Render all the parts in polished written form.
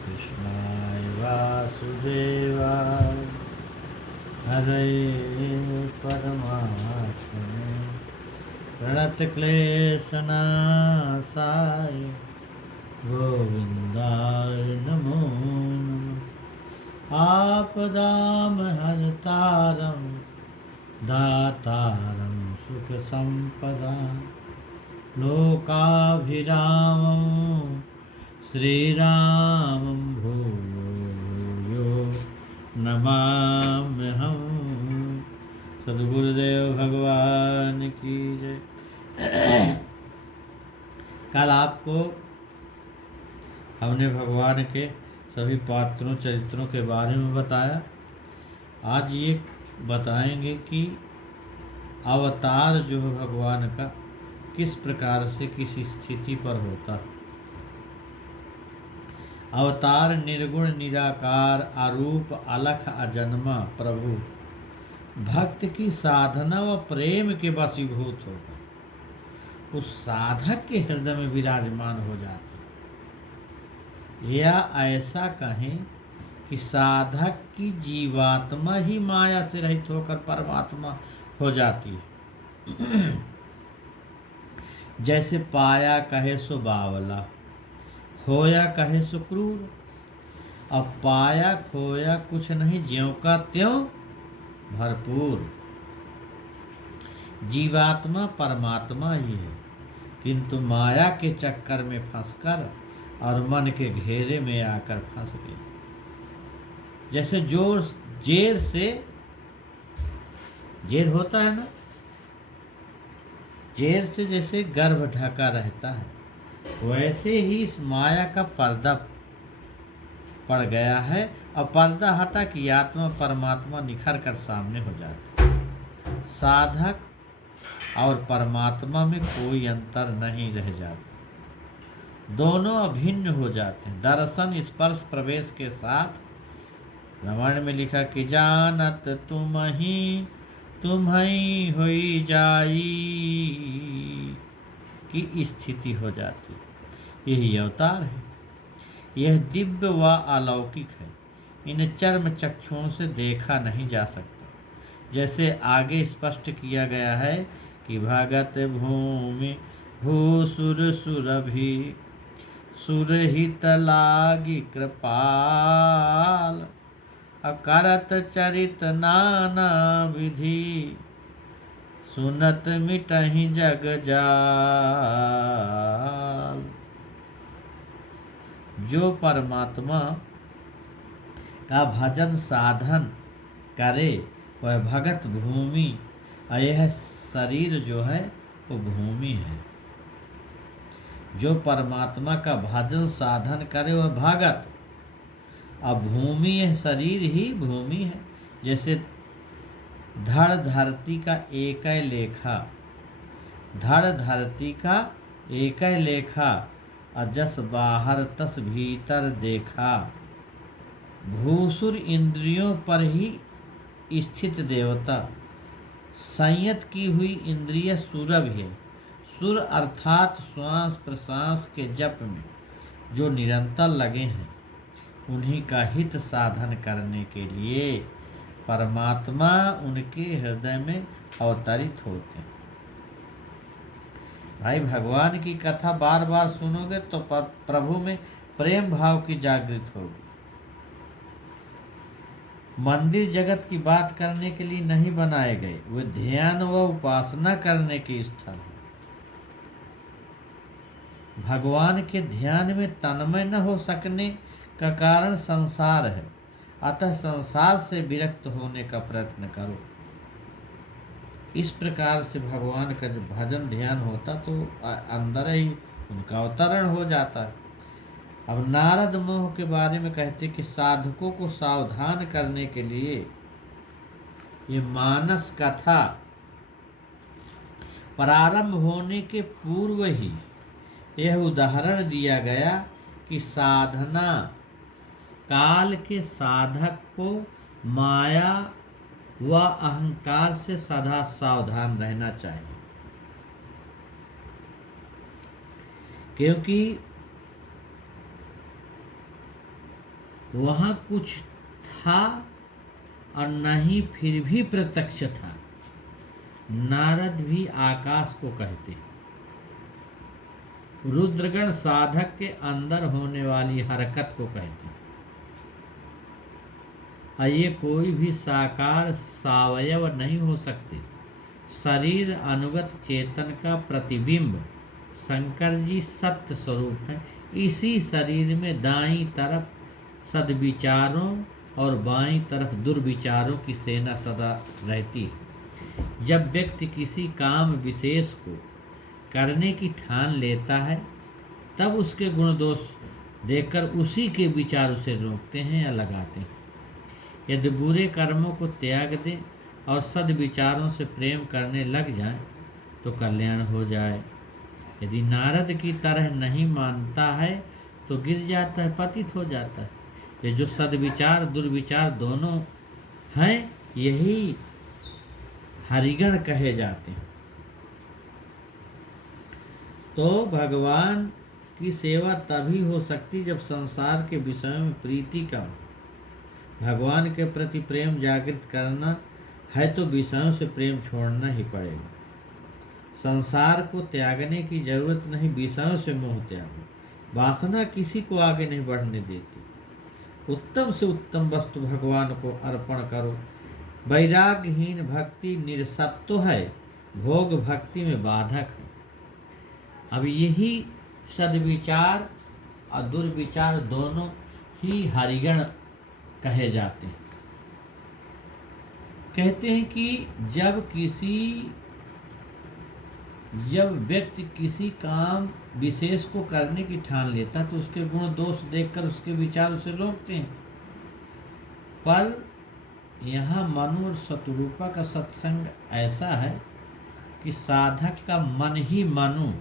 कृष्णाय वासुदेवाय हरे परमात्मने प्रणतक्लेशनाशाय गोविन्दाय नमो नमः। आपदामहर्तारं दातारं सुखसम्पदा लोकाभिरामं श्रीरामं भूयो भूयो नमाम्यहम्। सद्गुरुदेव भगवान की जय। कल आपको हमने भगवान के सभी पात्रों चरित्रों के बारे में बताया। आज ये बताएंगे कि अवतार जो है भगवान का किस प्रकार से किस स्थिति पर होता है। अवतार निर्गुण निराकार अरूप अलख अजन्मा प्रभु भक्त की साधना व प्रेम के वशीभूत होकर उस साधक के हृदय में विराजमान हो जाते, या ऐसा कहें कि साधक की जीवात्मा ही माया से रहित होकर परमात्मा हो जाती है। जैसे पाया कहे सो बावला, खोया कहे सो क्रूर। अब पाया खोया कुछ नहीं, ज्यों का त्यों भरपूर। जीवात्मा परमात्मा ही है, किंतु माया के चक्कर में फंसकर और मन के घेरे में आकर फंस गई। जैसे जेर होता है ना, जेर से जैसे गर्भ ढका रहता है, वैसे ही इस माया का पर्दा पड़ गया है। और पर्दा हटा कि आत्मा परमात्मा निखर कर सामने हो जाता है। साधक और परमात्मा में कोई अंतर नहीं रह जाता, दोनों अभिन्न हो जाते हैं। दर्शन स्पर्श प्रवेश के साथ रामायण में लिखा कि जानत तुम्हीं होई जाई की स्थिति हो जाती। यही अवतार है। यह दिव्य व अलौकिक है, इन चर्म चक्षुओं से देखा नहीं जा सकता। जैसे आगे स्पष्ट किया गया है कि भगत भूमि भूसुर सुरभि सुरहित लागी कृपाल अकरत चरित नाना विधि सुनत मिटहि जग जाल। जो परमात्मा का भजन साधन करे वह भगत भूमि, और यह शरीर जो है वो भूमि है। जो परमात्मा का भजन साधन करे वह भगत, अब भूमि है, शरीर ही भूमि है। जैसे धड़ धरती का एक लेखा, धड़ धरती का एक लेखा, अजस बाहर तस भीतर देखा। भूसुर इंद्रियों पर ही स्थित देवता, संयत की हुई इंद्रिय सुरभ है। सुर अर्थात श्वास प्रश्वास के जप में जो निरंतर लगे हैं, उन्हीं का हित साधन करने के लिए परमात्मा उनके हृदय में अवतरित होते हैं। भाई, भगवान की कथा बार बार सुनोगे तो प्रभु में प्रेम भाव की जागृत होगी। मंदिर जगत की बात करने के लिए नहीं बनाए गए, वे ध्यान व उपासना करने के स्थल हैं। भगवान के ध्यान में तन्मय न हो सकने का कारण संसार है, अतः संसार से विरक्त होने का प्रयत्न करो। इस प्रकार से भगवान का जब भजन ध्यान होता तो अंदर ही उनका अवतरण हो जाता है। अब नारद मोह के बारे में कहते कि साधकों को सावधान करने के लिए ये मानस कथा प्रारंभ होने के पूर्व ही यह उदाहरण दिया गया कि साधना काल के साधक को माया व अहंकार से सदा सावधान रहना चाहिए, क्योंकि वहाँ कुछ था और नहीं फिर भी प्रत्यक्ष था। नारद भी आकाश को कहते। रुद्रगण साधक के अंदर होने वाली हरकत को कहते। ये कोई भी साकार सावयव नहीं हो सकते। शरीर अनुगत चेतन का प्रतिबिंब शंकर जी सत्य स्वरूप है। इसी शरीर में दाईं तरफ सद्विचारों और बाईं तरफ दुर्विचारों की सेना सदा रहती है। जब व्यक्ति किसी काम विशेष को करने की ठान लेता है तब उसके गुण दोष देखकर उसी के विचार उसे रोकते हैं या लगाते हैं। यदि बुरे कर्मों को त्याग दें और सद्विचारों से प्रेम करने लग जाएं तो कल्याण हो जाए। यदि नारद की तरह नहीं मानता है तो गिर जाता है, पतित हो जाता है। ये जो सद्विचार दुर्विचार दोनों हैं यही हरिगण कहे जाते हैं। तो भगवान की सेवा तभी हो सकती जब संसार के विषयों में प्रीति का हो। भगवान के प्रति प्रेम जागृत करना है तो विषयों से प्रेम छोड़ना ही पड़ेगा। संसार को त्यागने की जरूरत नहीं, विषयों से मोह त्यागो। वासना किसी को आगे नहीं बढ़ने देती। उत्तम से उत्तम वस्तु भगवान को अर्पण करो। वैराग्यहीन भक्ति निरसत्व है, भोग भक्ति में बाधक है। अब यही सद्विचार और दुर्विचार दोनों ही हरिगण कहे जाते हैं। कहते हैं कि जब व्यक्ति किसी काम विशेष को करने की ठान लेता तो उसके गुण दोष देखकर उसके विचार उसे रोकते हैं। पर यहाँ मनु और शत्रुपा का सत्संग ऐसा है कि साधक का मन ही मनु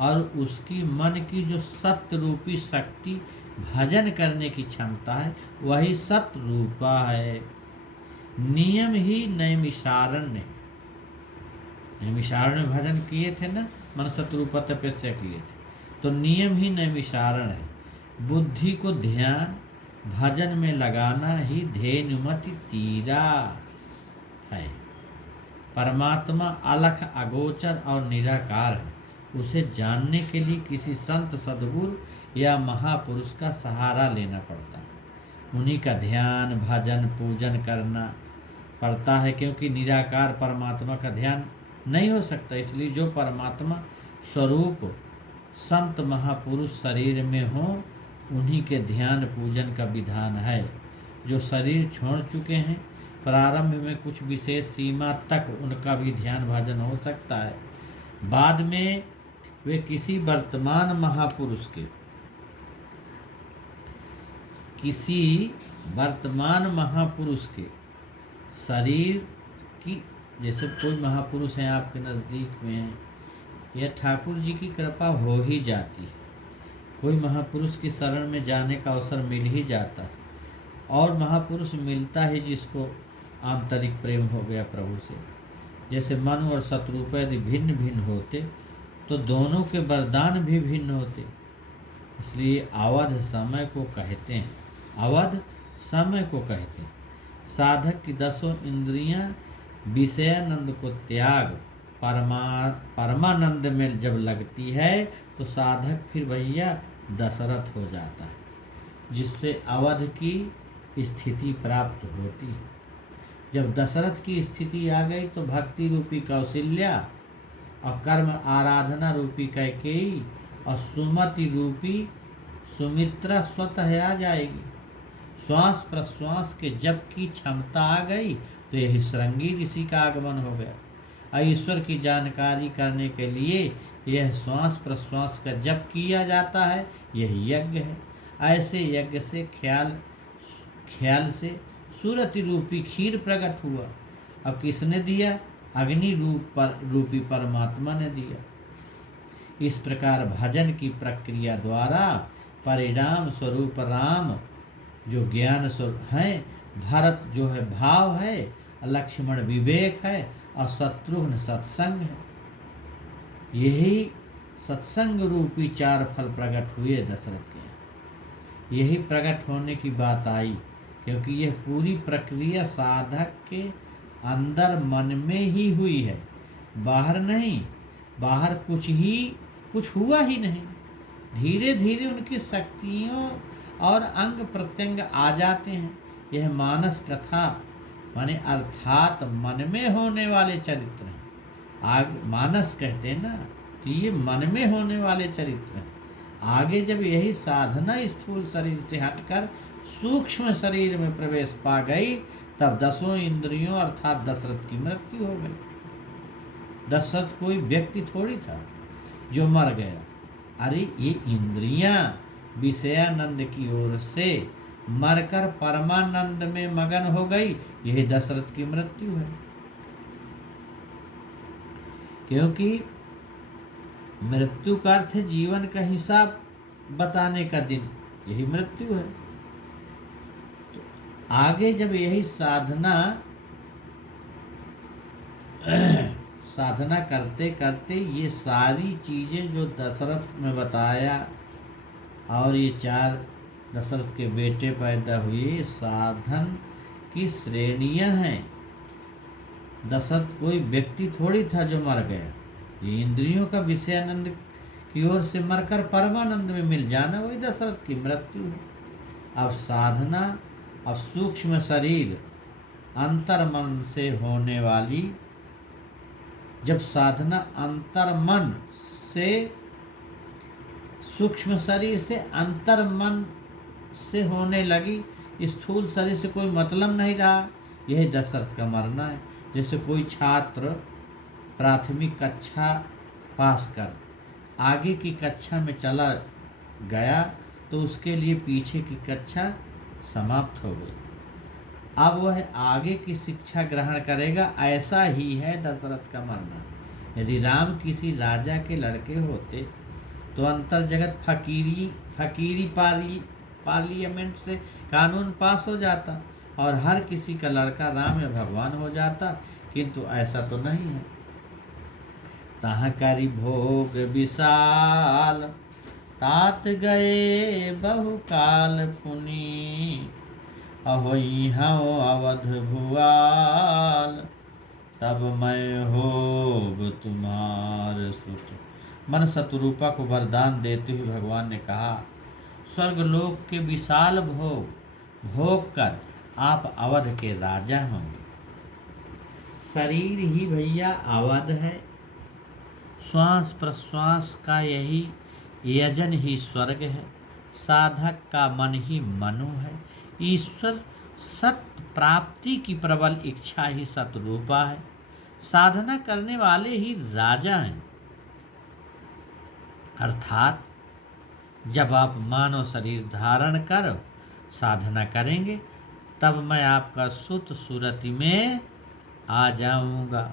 और उसकी मन की जो सत्य रूपी शक्ति भजन करने की क्षमता है वही सत्य रूपा है। नियम ही नैमिषारण्य भजन किए थे ना, मन शत्रुपा तपस्या किए थे, तो नियम ही नैमिषारण है। बुद्धि को ध्यान भजन में लगाना ही धेनुमति तीरा है। परमात्मा अलख अगोचर और निराकार है। उसे जानने के लिए किसी संत सद्गुरु या महापुरुष का सहारा लेना पड़ता है। उन्हीं का ध्यान भजन पूजन करना पड़ता है, क्योंकि निराकार परमात्मा का ध्यान नहीं हो सकता। इसलिए जो परमात्मा स्वरूप संत महापुरुष शरीर में हो उन्हीं के ध्यान पूजन का विधान है। जो शरीर छोड़ चुके हैं प्रारंभ में कुछ विशेष सीमा तक उनका भी ध्यान भजन हो सकता है। बाद में वे किसी वर्तमान महापुरुष के शरीर की, जैसे कोई महापुरुष हैं आपके नज़दीक में हैं या ठाकुर जी की कृपा हो ही जाती है, कोई महापुरुष की शरण में जाने का अवसर मिल ही जाता है। और महापुरुष मिलता है जिसको आंतरिक प्रेम हो गया प्रभु से। जैसे मनु और शत्रुपा यदि भिन्न भिन्न होते तो दोनों के वरदान भी भिन्न होते। इसलिए अवध समय को कहते हैं, अवध समय को कहते हैं। साधक की 10 इंद्रियां विषयानंद को त्याग परमानंद में जब लगती है तो साधक फिर भैया दशरथ हो जाता है, जिससे अवध की स्थिति प्राप्त होती है। जब दशरथ की स्थिति आ गई तो भक्ति रूपी कौशल्या और कर्म आराधना रूपी कैकेयी और सुमति रूपी सुमित्रा स्वतः आ जाएगी। श्वास प्रश्वास के जप की क्षमता आ गई तो यही श्रृंगी ऋषि का आगमन हो गया। ईश्वर की जानकारी करने के लिए यह श्वास प्रश्वास का जप किया जाता है, यही यज्ञ है। ऐसे यज्ञ से ख्याल से सूरति रूपी खीर प्रकट हुआ। अब किसने दिया? अग्नि रूपी परमात्मा ने दिया। इस प्रकार भजन की प्रक्रिया द्वारा परिणाम स्वरूप राम जो ज्ञान स्वरूप है, भरत जो है भाव है, लक्ष्मण विवेक है और शत्रुघ्न सत्संग है। यही सत्संग रूपी 4 फल प्रकट हुए दशरथ के। यही प्रकट होने की बात आई, क्योंकि यह पूरी प्रक्रिया साधक के अंदर मन में ही हुई है, बाहर नहीं। बाहर कुछ हुआ ही नहीं। धीरे धीरे उनकी शक्तियों और अंग प्रत्यंग आ जाते हैं। यह मानस कथा माने अर्थात मन में होने वाले चरित्र हैं। मानस कहते हैं ना, तो ये मन में होने वाले चरित्र हैं। आगे जब यही साधना स्थूल शरीर से हटकर सूक्ष्म शरीर में प्रवेश पा गई, तब 10 इंद्रियों अर्थात दशरथ की मृत्यु हो गई। दशरथ कोई व्यक्ति थोड़ी था जो मर गया। अरे ये इंद्रियां विषयानंद की ओर से मरकर परमानंद में मगन हो गई, यही दशरथ की मृत्यु है। क्योंकि मृत्यु का अर्थ है जीवन का हिसाब बताने का दिन, यही मृत्यु है। तो आगे जब यही साधना करते करते ये सारी चीजें जो दशरथ में बताया, और ये 4 दशरथ के बेटे पैदा हुए, साधन की श्रेणियां हैं। दशरथ कोई व्यक्ति थोड़ी था जो मर गया। ये इंद्रियों का विषयानंद की ओर से मरकर परमानंद में मिल जाना, वही दशरथ की मृत्यु है। अब साधना, अब सूक्ष्म शरीर अंतर मन से होने वाली, जब साधना अंतर मन से, सूक्ष्म शरीर से अंतर मन से होने लगी, स्थूल शरीर से कोई मतलब नहीं रहा, यही दशरथ का मरना है। जैसे कोई छात्र प्राथमिक कक्षा पास कर आगे की कक्षा में चला गया, तो उसके लिए पीछे की कक्षा समाप्त हो गई। अब वह आगे की शिक्षा ग्रहण करेगा, ऐसा ही है दशरथ का मरना। यदि राम किसी राजा के लड़के होते तो अंतर जगत फकीरी पार्लियामेंट से कानून पास हो जाता और हर किसी का लड़का राम या भगवान हो जाता, किंतु ऐसा तो नहीं है। तहाँ करी भोग विशाल, तात गए बहुकाल पुनि, अहोई हूँ अवध भुआल, तब मैं होब तुम्हार सुत। मन शत्रुपा को वरदान देते हुए भगवान ने कहा, स्वर्गलोक के विशाल भोग कर आप अवध के राजा होंगे। शरीर ही भैया अवध है, श्वास प्रश्वास का यही यजन ही स्वर्ग है, साधक का मन ही मनु है, ईश्वर सत्य प्राप्ति की प्रबल इच्छा ही सतरूपा है, साधना करने वाले ही राजा हैं। अर्थात जब आप मानव शरीर धारण कर साधना करेंगे, तब मैं आपका सुत सूरति में आ जाऊंगा।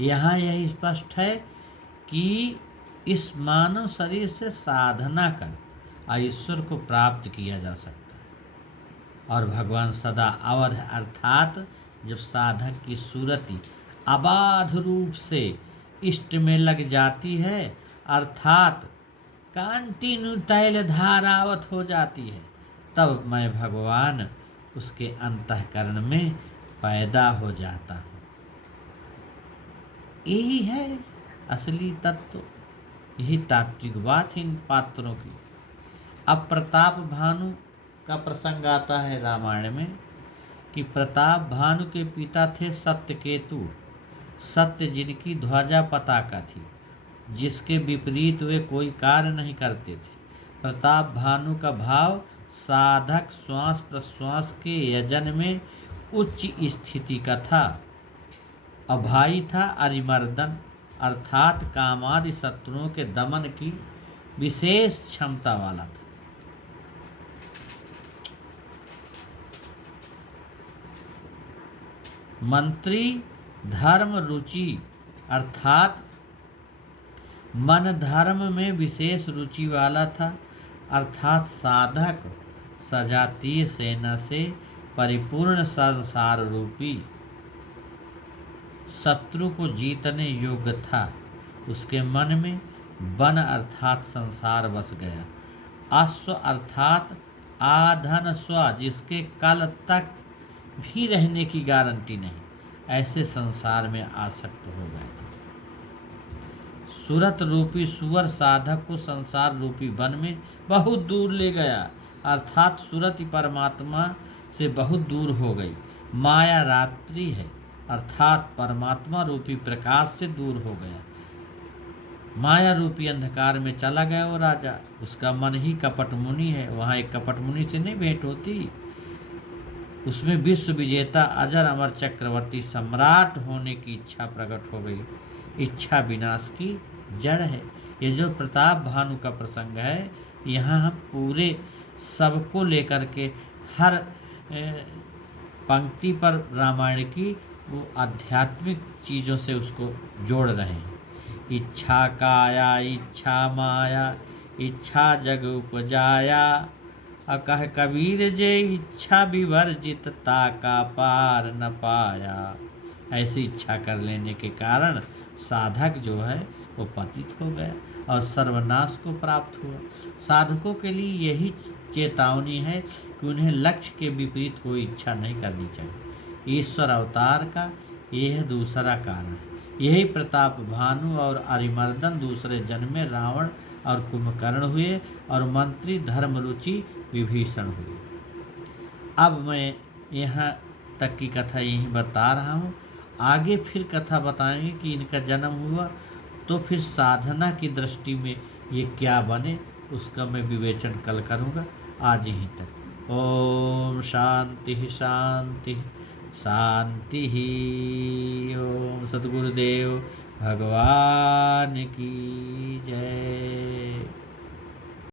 यहाँ यह स्पष्ट है कि इस मानव शरीर से साधना कर ईश्वर को प्राप्त किया जा सकता है। और भगवान सदा अवध अर्थात जब साधक की सूरति अबाध रूप से इष्ट में लग जाती है, अर्थात कंटिन्यू तैल धारावत हो जाती है, तब मैं भगवान उसके अंतःकरण में पैदा हो जाता हूँ। यही है असली तत्व, यही तात्विक बात है इन पात्रों की। अब प्रताप भानु का प्रसंग आता है रामायण में कि प्रताप भानु के पिता थे सत्यकेतु। सत्य जिनकी ध्वजा पताका थी, जिसके विपरीत वे कोई कार्य नहीं करते थे। प्रताप भानु का भाव साधक श्वास प्रश्वास के यजन में उच्च स्थिति का था। अभाई था अरिमर्दन अर्थात कामादि शत्रुओं के दमन की विशेष क्षमता वाला था। मंत्री धर्म रुचि अर्थात मन धर्म में विशेष रुचि वाला था, अर्थात साधक सजातीय सेना से परिपूर्ण संसार रूपी शत्रु को जीतने योग्य था। उसके मन में वन अर्थात संसार बस गया। अश्व अर्थात आधन स्व, जिसके कल तक भी रहने की गारंटी नहीं, ऐसे संसार में आसक्त हो गए। सुरत रूपी सुअर साधक को संसार रूपी वन में बहुत दूर ले गया, अर्थात सुरति परमात्मा से बहुत दूर हो गई। माया रात्रि है, अर्थात परमात्मा रूपी प्रकाश से दूर हो गया। माया रूपी अंधकार में चला गया वो राजा, उसका मन ही कपट मुनि है। वहाँ एक कपट मुनि से नहीं भेंट होती, उसमें विश्व विजेता अजर अमर चक्रवर्ती सम्राट होने की इच्छा प्रकट हो गई। इच्छा विनाश की जड़ है। ये जो प्रताप भानु का प्रसंग है, यहाँ हम पूरे सबको लेकर के हर पंक्ति पर रामायण की वो आध्यात्मिक चीज़ों से उसको जोड़ रहे हैं। इच्छा काया इच्छा माया, इच्छा जग उपजाया, अकह कबीर जे इच्छा विवर्जित ताका पार न पाया। ऐसी इच्छा कर लेने के कारण साधक जो है वो पतित हो गया और सर्वनाश को प्राप्त हुआ। साधकों के लिए यही चेतावनी है कि उन्हें लक्ष्य के विपरीत कोई इच्छा नहीं करनी चाहिए। ईश्वर अवतार का यह दूसरा कारण है। यही प्रताप भानु और अरिमर्दन दूसरे जन्म में रावण और कुंभकर्ण हुए और मंत्री धर्मरुचि विभीषण हुए। अब मैं यहाँ तक की कथा यहीं बता रहा हूँ। आगे फिर कथा बताएंगे कि इनका जन्म हुआ तो फिर साधना की दृष्टि में ये क्या बने, उसका मैं विवेचन कल करूँगा। आज यहीं तक। ओम शांति शांति शांति। ओम सद्गुरुदेव भगवान की जय।